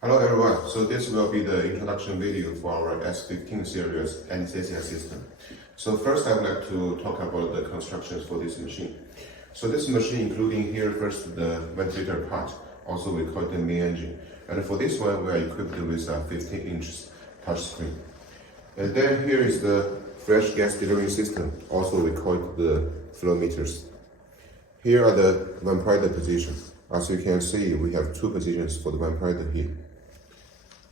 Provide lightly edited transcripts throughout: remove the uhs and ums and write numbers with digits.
Hello everyone, so this will be the introduction video for our S15 series anesthesia system. So first I would like to talk about the constructions for this machine. So this machine including here first the ventilator part, also we call it the main engine. And for this one we are equipped with a 15-inch touch screen. And then here is the fresh gas delivery system, also we call it the flow meters. Here are the ventilator positions. As you can see, we have two positions for the ventilator here.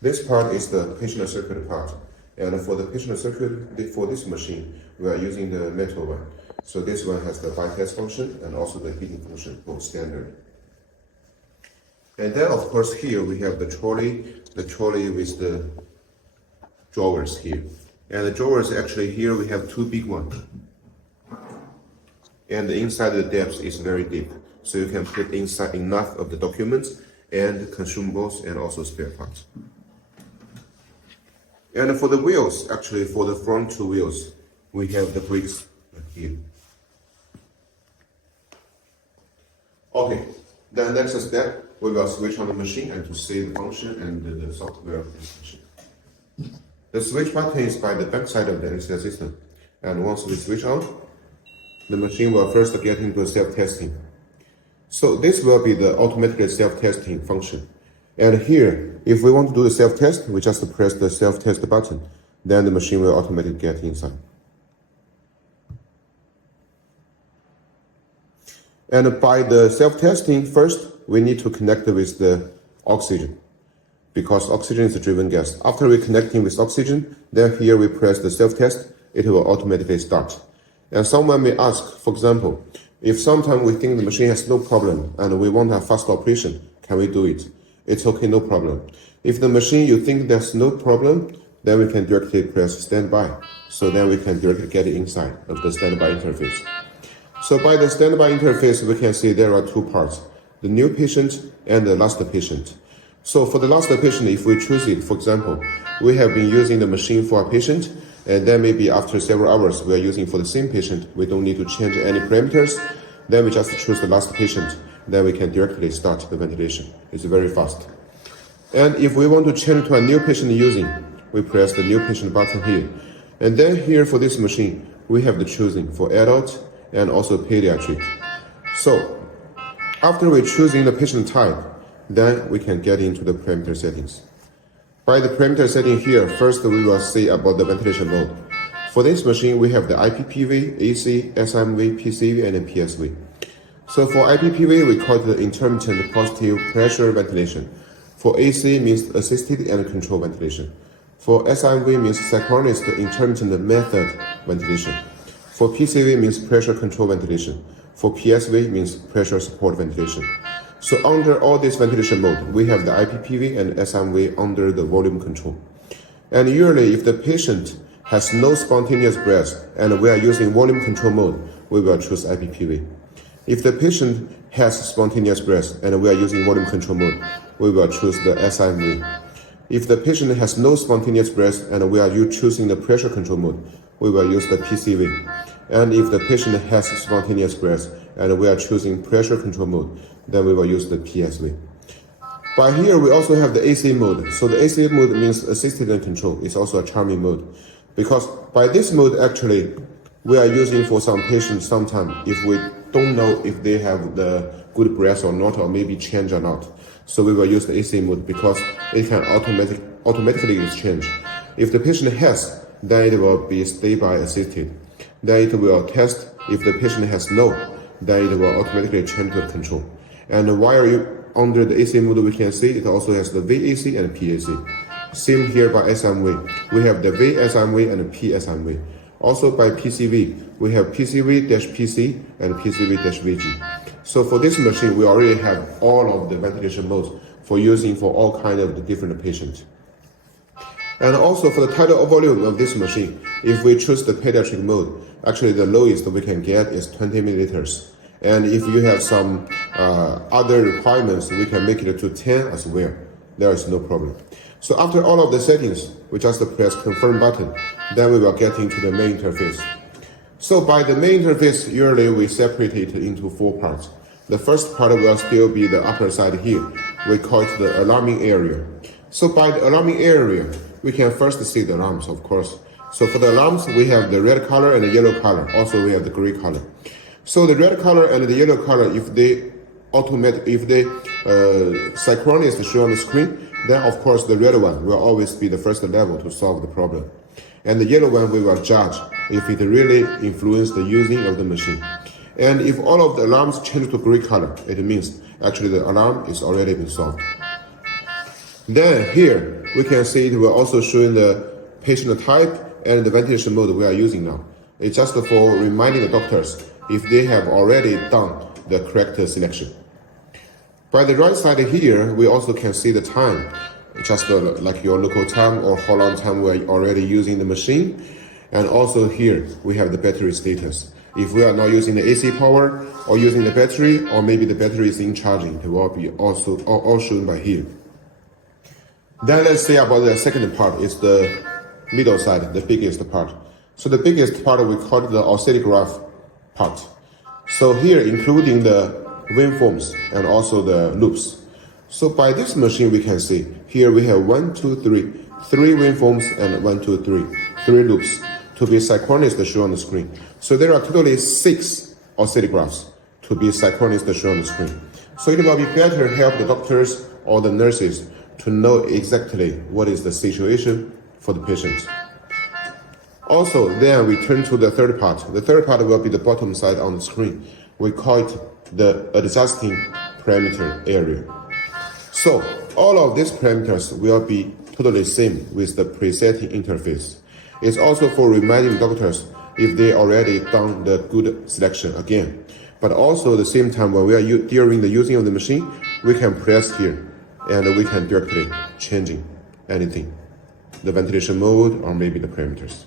This part is the patient circuit part, and for the patient circuit for this machine, we are using the metal one. So this one has the bypass function and also the heating function, both standard. And then of course here we have the trolley with the drawers here. And the drawers actually here we have two big ones. And the inside the depth is very deep, so you can put inside enough of the documents and consumables and also spare parts. And for the wheels, actually for the front two wheels, we have the brakes here. Okay, the next step, we will switch on the machine and to see the function and the software of this machine. The switch button is by the back side of the anesthesia system. And once we switch on, the machine will first get into self-testing. So this will be the automatic self-testing function. And here, if we want to do the self-test, we just press the self-test button. Then the machine will automatically get inside. And by the self-testing, first, we need to connect with the oxygen, because oxygen is a driven gas. After we connecting with oxygen, then here we press the self-test, it will automatically start. And someone may ask, for example, if sometime we think the machine has no problem and we want a fast operation, can we do it? It's okay, no problem. If the machine you think there's no problem, then we can directly press standby. So then we can directly get it inside of the standby interface. So by the standby interface, we can see there are two parts, the new patient and the last patient. So for the last patient, if we choose it, for example, we have been using the machine for a patient, and then maybe after several hours we are using for the same patient, we don't need to change any parameters, then we just choose the last patient, then we can directly start the ventilation. It's very fast. And if we want to change to a new patient using, we press the new patient button here. And then here for this machine, we have the choosing for adult and also pediatric. So after we choosing the patient type, then we can get into the parameter settings. By the parameter setting here, first we will see about the ventilation mode. For this machine, we have the IPPV, AC, SMV, PCV, and PSV. So for IPPV, we call it the intermittent positive pressure ventilation. For AC means assisted and controlled ventilation. For SMV means synchronous intermittent method ventilation. For PCV means pressure control ventilation. For PSV means pressure support ventilation. So under all this ventilation mode, we have the IPPV and SMV under the volume control. And usually if the patient has no spontaneous breath and we are using volume control mode, we will choose IPPV. If the patient has spontaneous breath and we are using volume control mode, we will choose the SMV. If the patient has no spontaneous breath and we are choosing the pressure control mode, we will use the PCV. And if the patient has spontaneous breath and we are choosing pressure control mode, then we will use the PSV. By here, we also have the AC mode. So the AC mode means assisted and control. It's also a charming mode. Because by this mode, actually, we are using for some patients sometime if we don't know if they have the good breath or not, or maybe change or not. So we will use the AC mode because it can automatically exchange. If the patient has, then it will be standby assisted. Then it will test. If the patient has no, then it will automatically change to control. And while you under the AC mode, we can see it also has the VAC and PAC. Same here by SMV. We have the VSMV and PSMV. Also by PCV, we have PCV-PC and PCV-VG. So for this machine, we already have all of the ventilation modes for using for all kinds of the different patients. And also for the tidal volume of this machine, if we choose the pediatric mode, actually the lowest we can get is 20 milliliters. And if you have some other requirements, we can make it to 10 as well. There is no problem. So after all of the settings, we just press confirm button. Then we will get into the main interface. So by the main interface, usually we separate it into four parts. The first part will still be the upper side here. We call it the alarming area. So by the alarming area, we can first see the alarms, of course. So for the alarms, we have the red color and the yellow color. Also, we have the gray color. So the red color and the yellow color, if they synchronous show on the screen, then of course the red one will always be the first level to solve the problem. And the yellow one we will judge if it really influenced the using of the machine. And if all of the alarms change to gray color, it means actually the alarm is already been solved. Then here we can see it will also show the patient type and the ventilation mode we are using now. It's just for reminding the doctors if they have already done the correct selection. By the right side here, we also can see the time, just like your local time or how long time we're already using the machine. And also here, we have the battery status. If we are not using the AC power or using the battery, or maybe the battery is in charging, it will be also all shown by here. Then let's say about the second part, is the middle side, the biggest part. So the biggest part we call it the oscillograph part. So here including the waveforms and also the loops. So by this machine we can see, here we have 1, 2, 3, 3 waveforms and 1, 2, 3, 3 loops to be synchronous shown on the screen. So there are totally 6 oscillographs to be synchronous shown on the screen. So it will be better help the doctors or the nurses to know exactly what is the situation for the patient. Also, then we turn to the third part. The third part will be the bottom side on the screen. We call it the adjusting parameter area. So all of these parameters will be totally same with the presetting interface. It's also for reminding doctors if they already done the good selection again. But also at the same time, when we are during the using of the machine, we can press here and we can directly changing anything, the ventilation mode or maybe the parameters.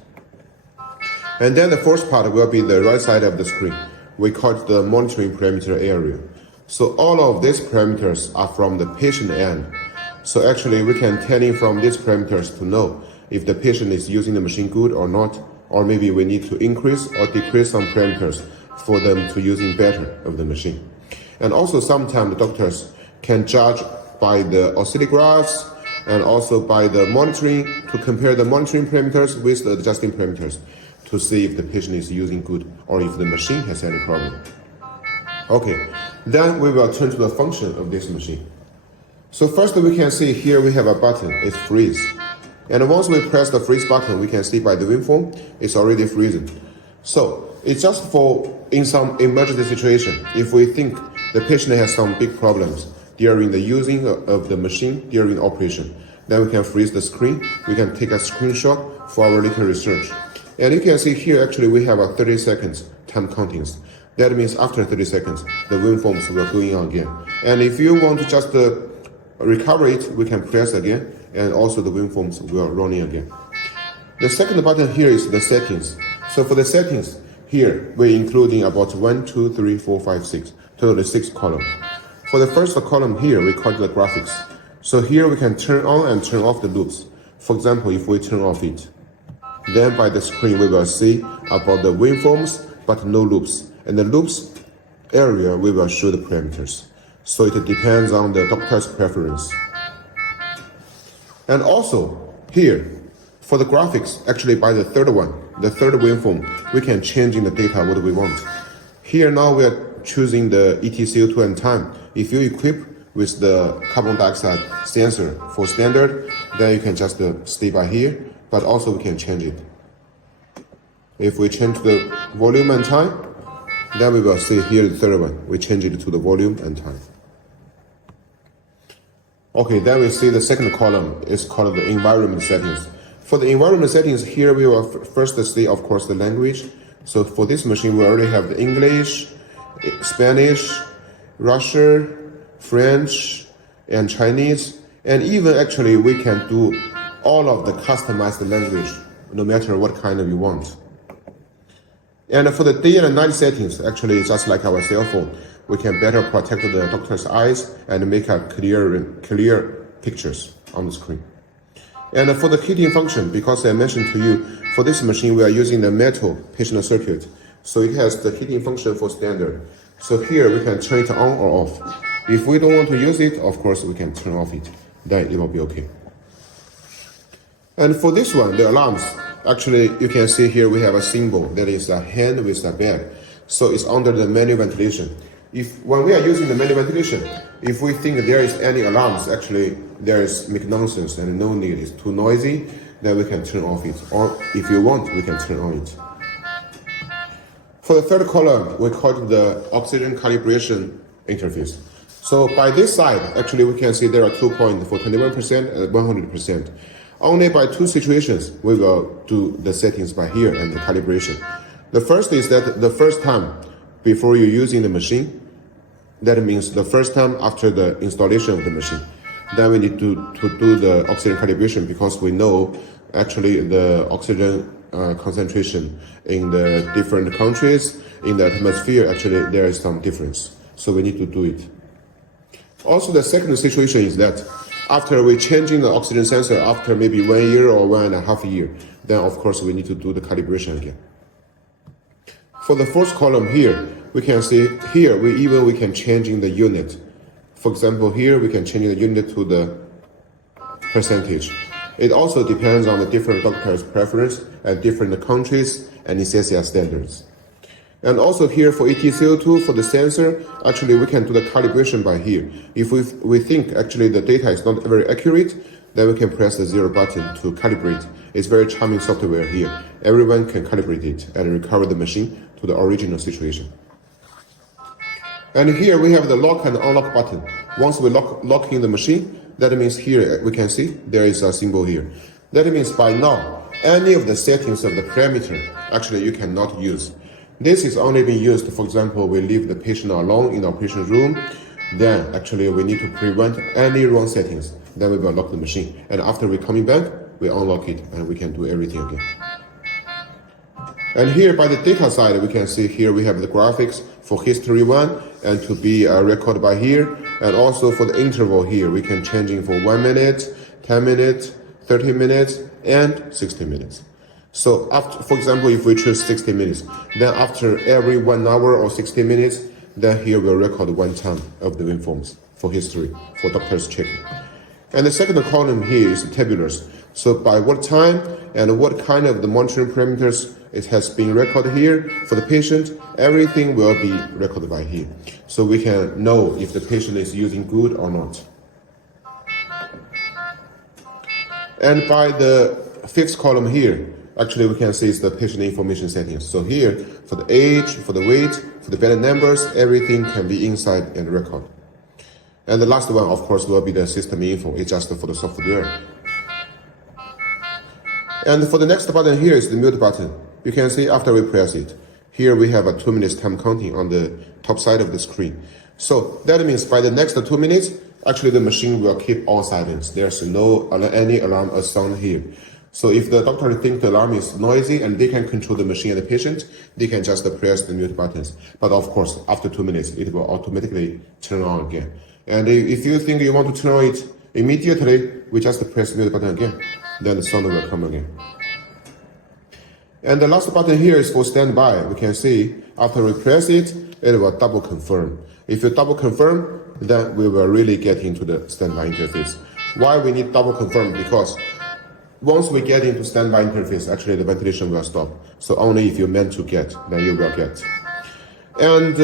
And then the fourth part will be the right side of the screen. We call it the monitoring parameter area. So all of these parameters are from the patient end. So actually we can tell in from these parameters to know if the patient is using the machine good or not, or maybe we need to increase or decrease some parameters for them to using better of the machine. And also sometimes the doctors can judge by the oscillographs and also by the monitoring to compare the monitoring parameters with the adjusting parameters to see if the patient is using good or if the machine has any problem. Okay, then we will turn to the function of this machine. So first we can see here we have a button, it's freeze. And once we press the freeze button, we can see by the waveform, it's already freezing. So it's just for in some emergency situation, if we think the patient has some big problems during the using of the machine during operation, then we can freeze the screen, we can take a screenshot for our little research. And you can see here actually we have a 30 seconds time countings. That means after 30 seconds, the waveforms will going on again. And if you want to just recover it, we can press again, and also the waveforms will running again. The second button here is the settings. So for the settings, here we're including about 1, 2, 3, 4, 5, 6, totally 6 columns. For the first column here, we call it the graphics. So here we can turn on and turn off the loops. For example, if we turn off it, then by the screen we will see about the waveforms, but no loops. And the loops area we will show the parameters. So it depends on the doctor's preference. And also here, for the graphics, actually by the third one, the third waveform, we can change in the data what we want. Here now we are choosing the EtCO2 and time. If you equip with the carbon dioxide sensor for standard, then you can just stay by here, but also we can change it. If we change the volume and time, then we will see here the third one. We change it to the volume and time. Okay, then we see the second column is called the environment settings. For the environment settings, here we will first see, of course, the language. So for this machine, we already have the English, Spanish, Russian, French, and Chinese. And even actually, we can do all of the customized language, no matter what kind of you want. And for the day and night settings, actually just like our cell phone, we can better protect the doctor's eyes and make a clear pictures on the screen. And for the heating function, because I mentioned to you, for this machine we are using the metal patient circuit, so it has the heating function for standard. So here we can turn it on or off. If we don't want to use it, of course we can turn off it, then it will be okay. And for this one, the alarms, actually you can see here we have a symbol that is a hand with a bag. So it's under the manual ventilation. When we are using the manual ventilation, if we think there is any alarms, actually there is make nonsense and no need, it's too noisy, then we can turn off it. Or if you want, we can turn on it. For the third column, we call it the oxygen calibration interface. So by this side, actually we can see there are 2 points for 21% and 100%. Only by two situations we will do the settings by here and the calibration. The first is that the first time before you're using the machine, that means the first time after the installation of the machine, then we need to do the oxygen calibration, because we know actually the oxygen concentration in the different countries, in the atmosphere, actually there is some difference. So we need to do it. Also, the second situation is that after we changing the oxygen sensor after maybe 1 year or 1.5 years, then of course we need to do the calibration again. For the fourth column here, we can see here we can changing the unit. For example, here we can change the unit to the percentage. It also depends on the different doctor's preference and different countries and ECCS standards. And also here for ETCO2, for the sensor, actually we can do the calibration by here. If we think actually the data is not very accurate, then we can press the 0 button to calibrate. It's very charming software here. Everyone can calibrate it and recover the machine to the original situation. And here we have the lock and unlock button. Once we lock in the machine, that means here we can see there is a symbol here. That means by now, any of the settings of the parameter, actually you cannot use. This is only being used, for example, we leave the patient alone in the operation room, then actually we need to prevent any wrong settings. Then we will lock the machine. And after we coming back, we unlock it and we can do everything again. And here by the data side, we can see here we have the graphics for history 1 and to be recorded by here. And also for the interval here, we can change it for 1 minute, 10 minutes, 30 minutes, and 60 minutes. So after, for example, if we choose 60 minutes, then after every 1 hour or 60 minutes, then here we'll record 1 time of the waveforms for history, for doctors checking. And the second column here is tabulars. So by what time and what kind of the monitoring parameters it has been recorded here for the patient, everything will be recorded by here. So we can know if the patient is using good or not. And by the fifth column here, actually we can see it's the patient information settings. So here, for the age, for the weight, for the bed numbers, everything can be inside and record. And the last one, of course, will be the system info. It's just for the software. And for the next button here is the mute button. You can see after we press it, here we have a 2 minutes time counting on the top side of the screen. So that means by the next 2 minutes, actually the machine will keep all silence. There's no any alarm or sound here. So if the doctor thinks the alarm is noisy and they can control the machine and the patient, they can just press the mute buttons. But of course, after 2 minutes, it will automatically turn on again. And if you think you want to turn on it immediately, we just press the mute button again. Then the sound will come again. And the last button here is for standby. We can see after we press it, it will double confirm. If you double confirm, then we will really get into the standby interface. Why we need double confirm? Because once we get into standby interface, actually the ventilation will stop. So only if you're meant to get, then you will get. And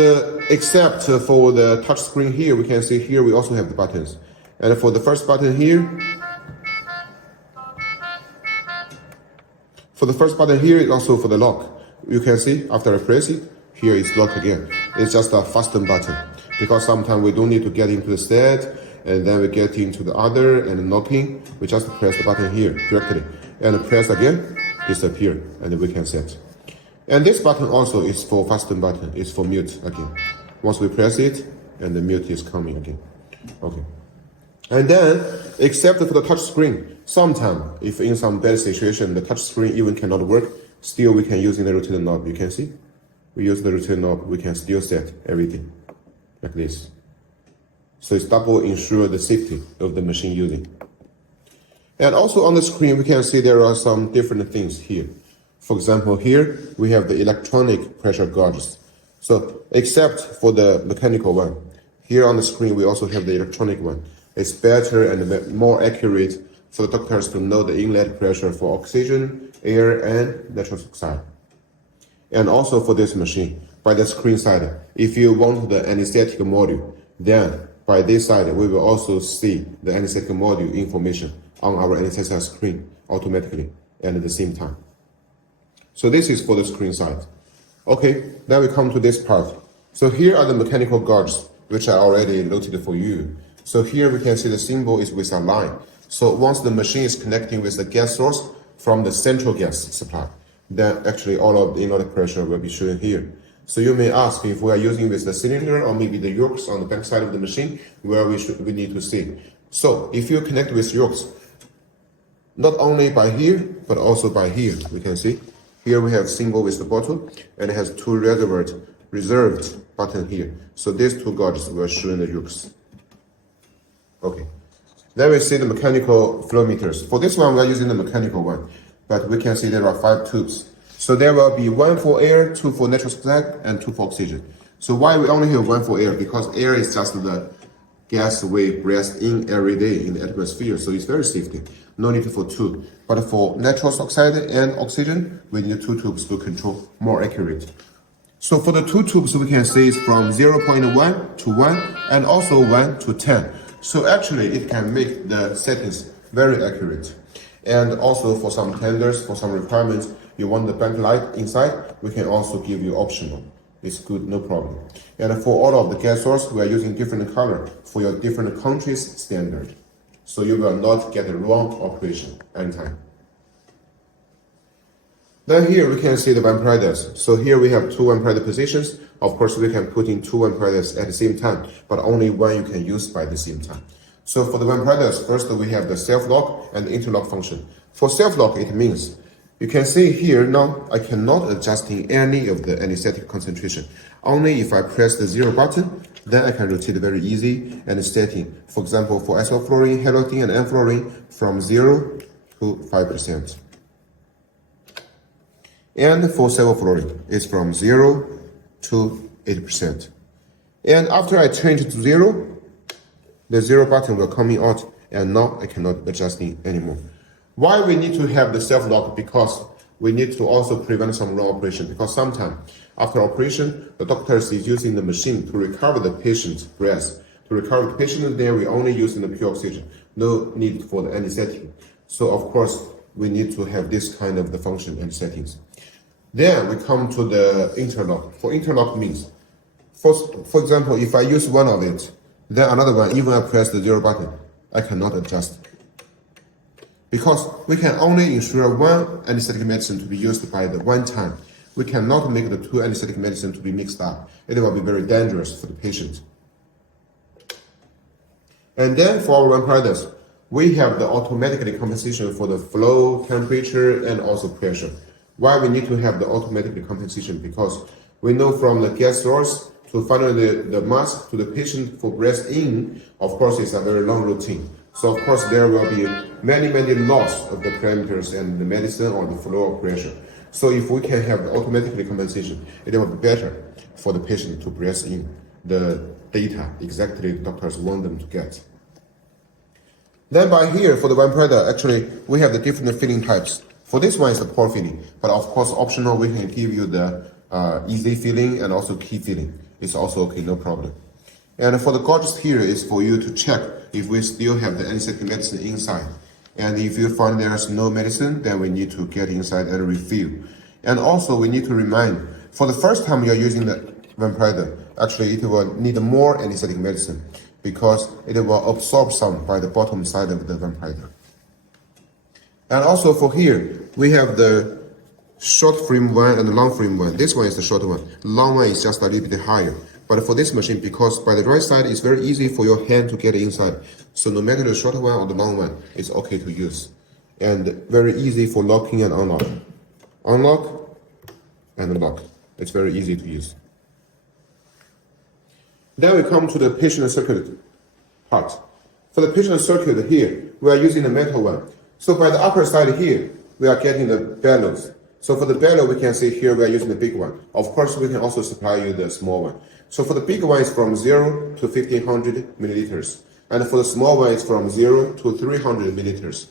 except for the touch screen here, we can see here we also have the buttons. And for the first button here, it's also for the lock. You can see after I press it, here it's locked again. It's just a fasten button, because sometimes we don't need to get into the set and then we get into the other and locking. We just press the button here directly and press again, disappear, and we can set. And this button also is for fasten button, it's for mute again. Once we press it, and the mute is coming again. Okay. And then, except for the touch screen, sometimes if in some bad situation the touch screen even cannot work, still we can use the rotating knob. You can see, we use the rotating knob, we can still set everything like this. So it's double ensure the safety of the machine using. And also on the screen we can see there are some different things here. For example, here we have the electronic pressure gauges. So except for the mechanical one, here on the screen we also have the electronic one. It's better and more accurate for the doctors to know the inlet pressure for oxygen, air, and nitrous oxide. And also for this machine, by the screen side, if you want the anesthetic module, then by this side, we will also see the anesthetic module information on our anesthesia screen automatically and at the same time. So this is for the screen side. Okay, then we come to this part. So here are the mechanical gauges, which I already noted for you. So here we can see the symbol is with a line. So once the machine is connecting with the gas source from the central gas supply, then actually all of the inlet pressure will be shown here. So you may ask if we are using with the cylinder or maybe the yokes on the back side of the machine, where we need to see. So if you connect with yokes, not only by here, but also by here, we can see. Here we have symbol with the bottle, and it has two reserved button here. So these two gauges will show in the yokes. Okay. Then we see the mechanical flow meters. For this one, we are using the mechanical one, but we can see there are 5 tubes. So there will be 1 for air, 2 for nitrous oxide, and 2 for oxygen. So why we only have 1 for air? Because air is just the gas we breathe in every day in the atmosphere, so it's very safety. No need for 2. But for nitrous oxide and oxygen, we need 2 tubes to control more accurate. So for the 2 tubes, we can see it's from 0.1 to 1 and also 1 to 10. So actually, it can make the settings very accurate. And also for some tenders, for some requirements, you want the backlight inside, we can also give you optional. It's good, no problem. And for all of the gas source, we are using different color for your different countries standard. So you will not get a wrong operation anytime. Then here we can see the vampiriders. So here we have 2 vampirider positions. Of course, we can put in 2 vampiriders at the same time, but only one you can use by the same time. So for the vampiriders, first we have the self-lock and interlock function. For self-lock, it means you can see here now I cannot adjust in any of the anesthetic concentration. Only if I press the 0 button, then I can rotate very easy and setting. For example, for isoflurane, halotine, and enflurane from 0 to 5%. And for sevoflurane, it's from 0 to 8%. And after I change it to 0, the 0 button will come out, and now I cannot adjust it anymore. Why we need to have the self-lock? Because we need to also prevent some wrong operation. Because sometimes after operation, the doctor is using the machine to recover the patient's breath. To recover the patient, then we only using the pure oxygen. No need for the anesthetic. So of course, we need to have this kind of the function and settings. Then we come to the interlock. For interlock means, for example, if I use one of it, then another one, even I press the 0 button, I cannot adjust. Because we can only ensure one anesthetic medicine to be used by the one time. We cannot make the 2 anesthetic medicine to be mixed up. It will be very dangerous for the patient. And then for our vampiriders, we have the automatic compensation for the flow, temperature, and also pressure. Why we need to have the automatic compensation? Because we know from the gas source to finally the mask to the patient for breath in, of course, it's a very long routine. So of course, there will be many loss of the parameters and the medicine or the flow of pressure. So if we can have the automatic compensation, it will be better for the patient to breathe in the data exactly the doctors want them to get. Then by here, for the vampirider, actually, we have the different filling types. For this one, it's the pore filling, but of course, optional, we can give you the easy filling and also key filling. It's also okay, no problem. And for the gauges here is for you to check if we still have the anesthetic medicine inside. And if you find there's no medicine, then we need to get inside and refill. And also we need to remind, for the first time you're using the vampirider, actually it will need more anesthetic medicine because it will absorb some by the bottom side of the vampirider. And also for here, we have the short frame one and the long frame one. This one is the short one. The long one is just a little bit higher. But for this machine, because by the right side, it's very easy for your hand to get inside. So no matter the short one or the long one, it's okay to use. And very easy for locking and unlocking. Unlock and lock. It's very easy to use. Then we come to the patient circuit part. For the patient circuit here, we are using the metal one. So by the upper side here, we are getting the bellows. So for the bellow, we can see here we are using the big one. Of course, we can also supply you the small one. So for the big one, it's from 0 to 1500 milliliters. And for the small one, it's from 0 to 300 milliliters.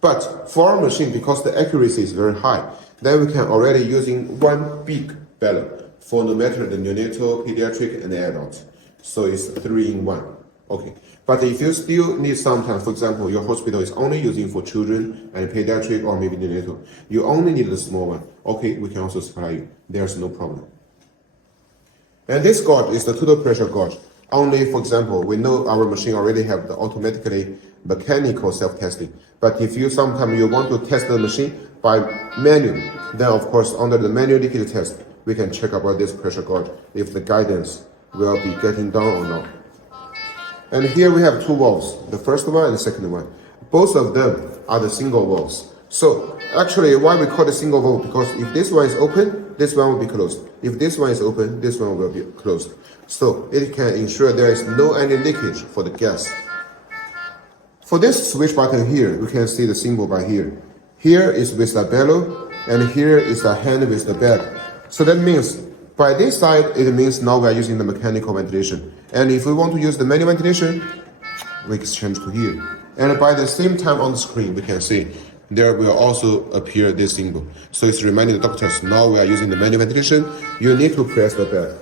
But for our machine, because the accuracy is very high, then we can already using one big bellow for no matter the neonatal, pediatric, and adult. So it's 3-in-1. Okay. But if you still need sometimes, for example, your hospital is only using for children and pediatric or maybe neonatal, you only need the small one. Okay, we can also supply you. There's no problem. And this gauge is the total pressure gauge. Only, for example, we know our machine already have the automatically mechanical self-testing. But if you sometimes you want to test the machine by manual, then of course under the manual leakage test, we can check about this pressure gauge if the guidance will be getting down or not. And here we have two valves, the first one and the second one. Both of them are the single valves. So actually why we call it single valve, because if this one is open, this one will be closed. If this one is open, this one will be closed. So it can ensure there is no any leakage for the gas. For this switch button here, we can see the symbol by here. Here is with the bellow, and here is the hand with the bed. So that means by this side, it means now we are using the mechanical ventilation. And if we want to use the manual ventilation, we exchange to here. And by the same time on the screen, we can see there will also appear this symbol. So it's reminding the doctors, now we are using the manual ventilation, you need to press the bell.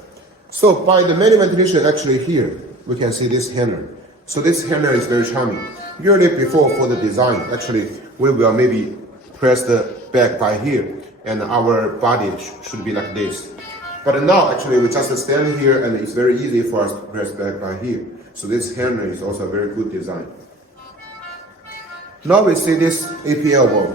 So by the manual ventilation, actually here, we can see this handle. So this handle is very charming. Usually before for the design, actually, we will maybe press the back by here, and our body should be like this. But now, actually, we just stand here, and it's very easy for us to press back by here. So this handle is also a very good design. Now we see this APL valve.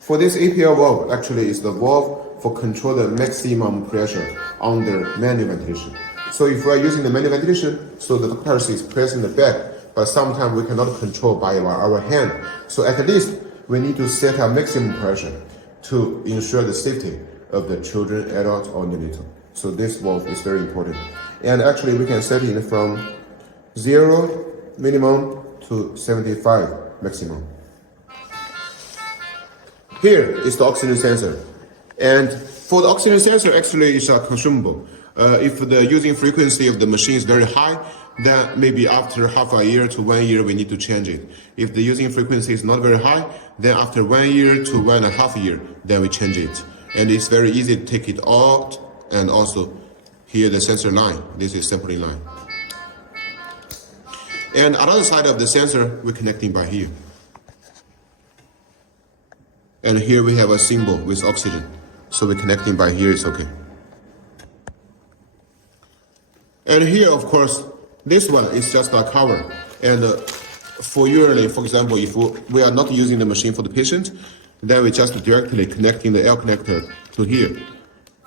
For this APL valve, actually, is the valve for control the maximum pressure under manual ventilation. So if we are using the manual ventilation, so the doctor is pressing the back, but sometimes we cannot control by our hand. So at least we need to set a maximum pressure to ensure the safety of the children, adults, or neonatal. So this valve is very important. And actually we can set it from 0 minimum to 75 maximum. Here is the oxygen sensor. And for the oxygen sensor, actually it's a consumable. If the using frequency of the machine is very high, then maybe after half a year to 1 year, we need to change it. If the using frequency is not very high, then after 1 year to 1.5 years, then we change it. And it's very easy to take it out, and also here the sensor line. This is sampling line. And another side of the sensor, we're connecting by here. And here we have a symbol with oxygen. So we're connecting by here, it's okay. And here, of course, this one is just a cover. And for usually, for example, if we are not using the machine for the patient, then we just directly connecting the L connector to here.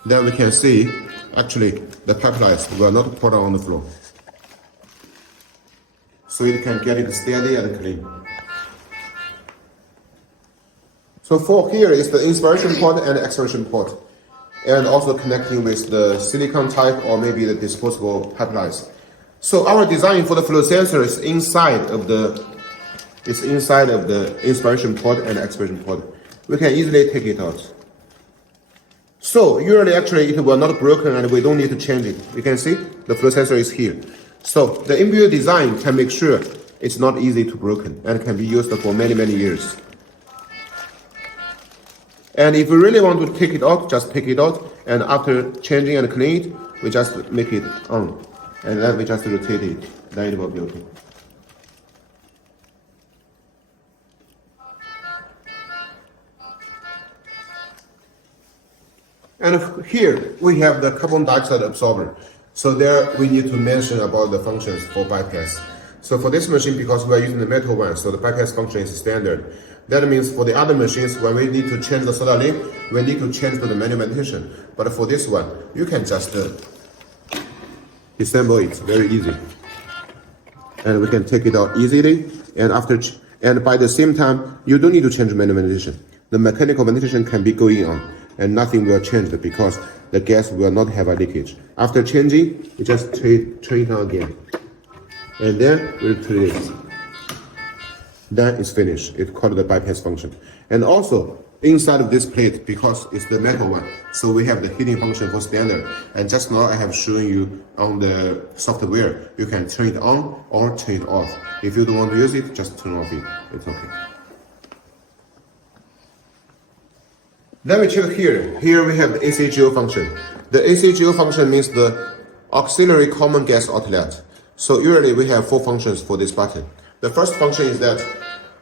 Then we can see, actually, the pipelines will not pour on the floor. So it can get it steady and clean. So for here is the inspiration port and expiration port. And also connecting with the silicon type or maybe the disposable pipelines. So our design for the flow sensor is inside of the inspiration port and expiration port. We can easily take it out. So usually actually it will not broken and we don't need to change it. You can see the flow sensor is here. So the inbuilt design can make sure it's not easy to broken and can be used for many, many years. And if we really want to take it out, just take it out, and after changing and cleaning it, we just make it on. And then we just rotate it, then it will be okay. And here we have the carbon dioxide absorber. So there we need to mention about the functions for bypass. So for this machine, because we are using the metal one, so the bypass function is standard. That means for the other machines, when we need to change the soda leak, we need to change to the manual ventilation. But for this one, you can just assemble it very easy. And we can take it out easily. And by the same time, you don't need to change manual ventilation. The mechanical ventilation can be going on, and nothing will change because the gas will not have a leakage. After changing, you just turn it on again. And then we repeat it. Then it's finished. It's called the bypass function. And also, inside of this plate, because it's the metal one, so we have the heating function for standard. And just now I have shown you on the software, you can turn it on or turn it off. If you don't want to use it, just turn off it. It's okay. Then we check here. Here we have the ACGO function. The ACGO function means the auxiliary common gas outlet. So usually we have 4 functions for this button. The first function is that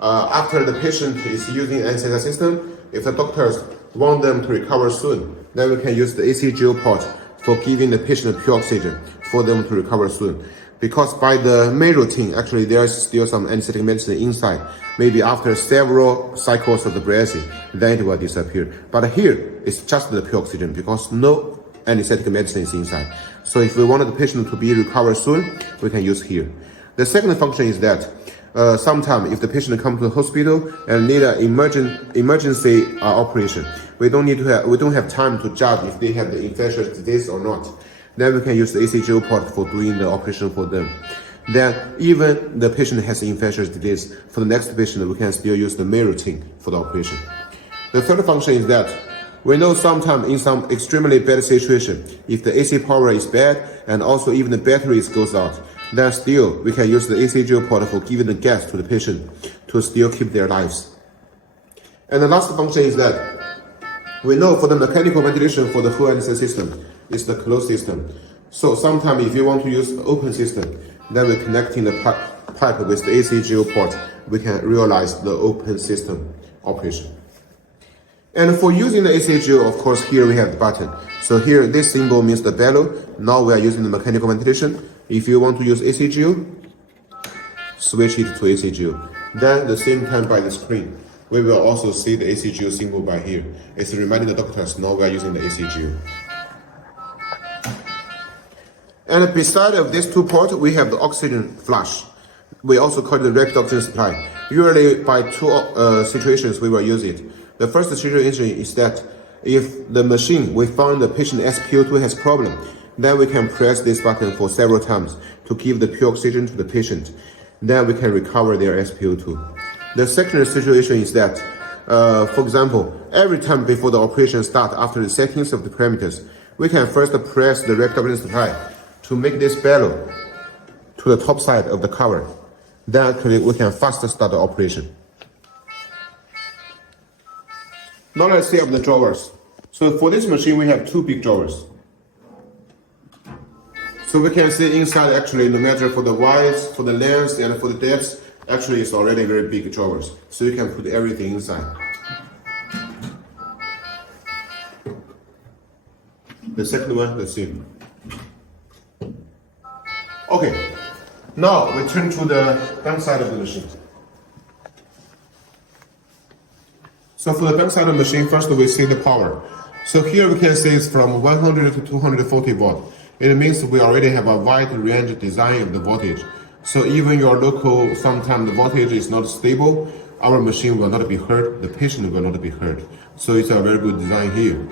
after the patient is using an anesthesia system, if the doctors want them to recover soon, then we can use the ACGO port for giving the patient pure oxygen for them to recover soon. Because by the main routine, actually there is still some anesthetic medicine inside. Maybe after several cycles of the breathing, then it will disappear. But here, it's just the pure oxygen because no anesthetic medicine is inside. So if we want the patient to be recovered soon, we can use here. The second function is that sometimes if the patient comes to the hospital and need an emergency operation, we don't have time to judge if they have the infectious disease or not. Then we can use the ACGO port for doing the operation for them. Then even the patient has infectious disease, for the next patient we can still use the main routine for the operation. The third function is that we know sometimes in some extremely bad situation, if the AC power is bad and also even the batteries goes out, then still we can use the ACGO port for giving the gas to the patient to still keep their lives. And the last function is that we know for the mechanical ventilation for the whole anesthesia system is the closed system. So sometimes if you want to use open system, then we're connecting the pipe with the ACGO port, we can realize the open system operation. And for using the ACGO, of course, here we have the button. So here, this symbol means the bellow. Now we are using the mechanical ventilation. If you want to use ACGO, switch it to ACGO. Then at the same time by the screen, we will also see the ACGO symbol by here. It's reminding the doctors now we are using the ACGO. And beside of these 2 ports, we have the oxygen flush. We also call it the rapid oxygen supply. Usually by 2 situations we will use it. The first situation is that if the machine, we found the patient SpO2 has problem, then we can press this button for several times to give the pure oxygen to the patient. Then we can recover their SpO2. The second situation is that, for example, every time before the operation starts after the settings of the parameters, we can first press the rapid oxygen supply to make this bellow to the top side of the cover. Then actually we can faster start the operation. Now let's see of the drawers. So for this machine we have 2 big drawers. So we can see inside actually no matter for the width, for the length and for the depth, actually it's already very big drawers. So you can put everything inside. The second one, let's see. Okay, now we turn to the back side of the machine. So for the back side of the machine, first we see the power. So here we can see it's from 100 to 240 volt. It means we already have a wide range design of the voltage. So even your local, sometimes the voltage is not stable, our machine will not be hurt, the patient will not be hurt. So it's a very good design here.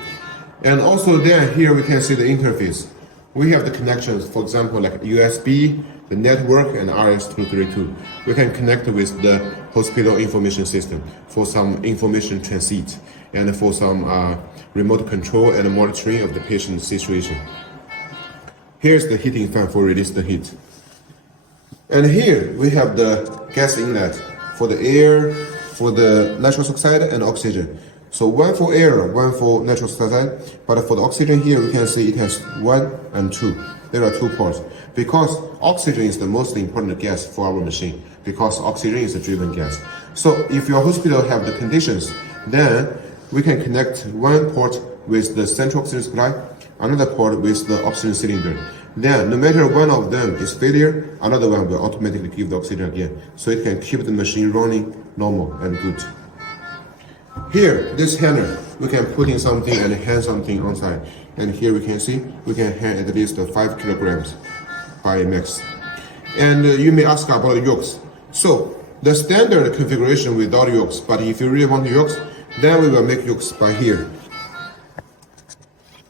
And also then here we can see the interface. We have the connections, for example, like USB, the network, and RS-232. We can connect with the hospital information system for some information transit and for some remote control and monitoring of the patient's situation. Here's the heating fan for release the heat. And here we have the gas inlet for the air, for the nitrous oxide and oxygen. So one for air, one for nitrous oxide, but for the oxygen here we can see it has 1 and 2. There are 2 ports because oxygen is the most important gas for our machine because oxygen is a driven gas. So if your hospital have the conditions, then we can connect one port with the central oxygen supply, another port with the oxygen cylinder. Then no matter one of them is failure, another one will automatically give the oxygen again. So it can keep the machine running normal and good. Here, this hanger, we can put in something and hang something on side. And here we can see, we can hang at least 5 kilograms by max. And you may ask about the yokes. So, the standard configuration without yokes, but if you really want the yokes, then we will make yokes by here.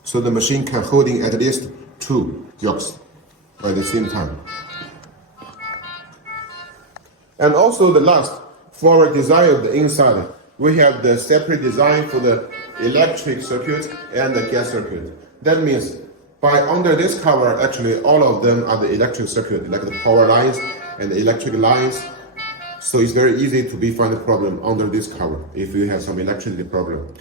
So the machine can hold in at least 2 yokes at the same time. And also the last, for our design of the inside, we have the separate design for the electric circuit and the gas circuit. That means by under this cover, actually all of them are the electric circuit, like the power lines and the electric lines. So it's very easy to find a problem under this cover if you have some electricity problem.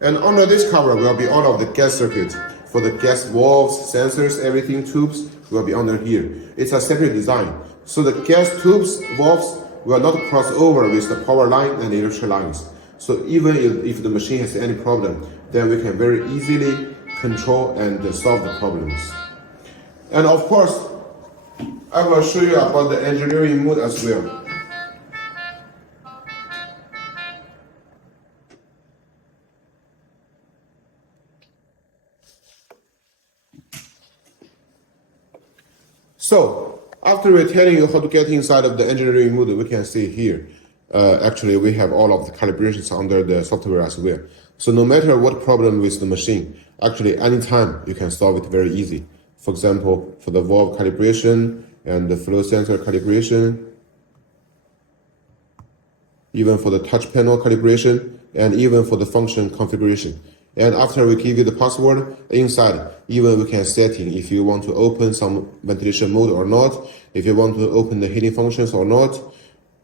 And under this cover will be all of the gas circuit. For the gas valves, sensors, everything, tubes will be under here. It's a separate design. So the gas tubes, valves will not cross over with the power line and electrical lines. So even if the machine has any problem, then we can very easily control and solve the problems. And of course, I will show you about the engineering mode as well. So, after we're telling you how to get inside of the engineering mode, we can see here, actually we have all of the calibrations under the software as well. So no matter what problem with the machine, actually anytime you can solve it very easy. For example, for the valve calibration and the flow sensor calibration, even for the touch panel calibration, and even for the function configuration. And after we give you the password, inside, even we can setting if you want to open some ventilation mode or not, if you want to open the heating functions or not.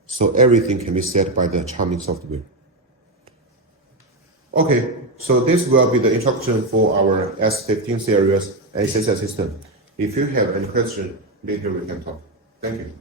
So everything can be set by the Charming software. Okay, so this will be the introduction for our S15 series ACC system. If you have any question, later we can talk. Thank you.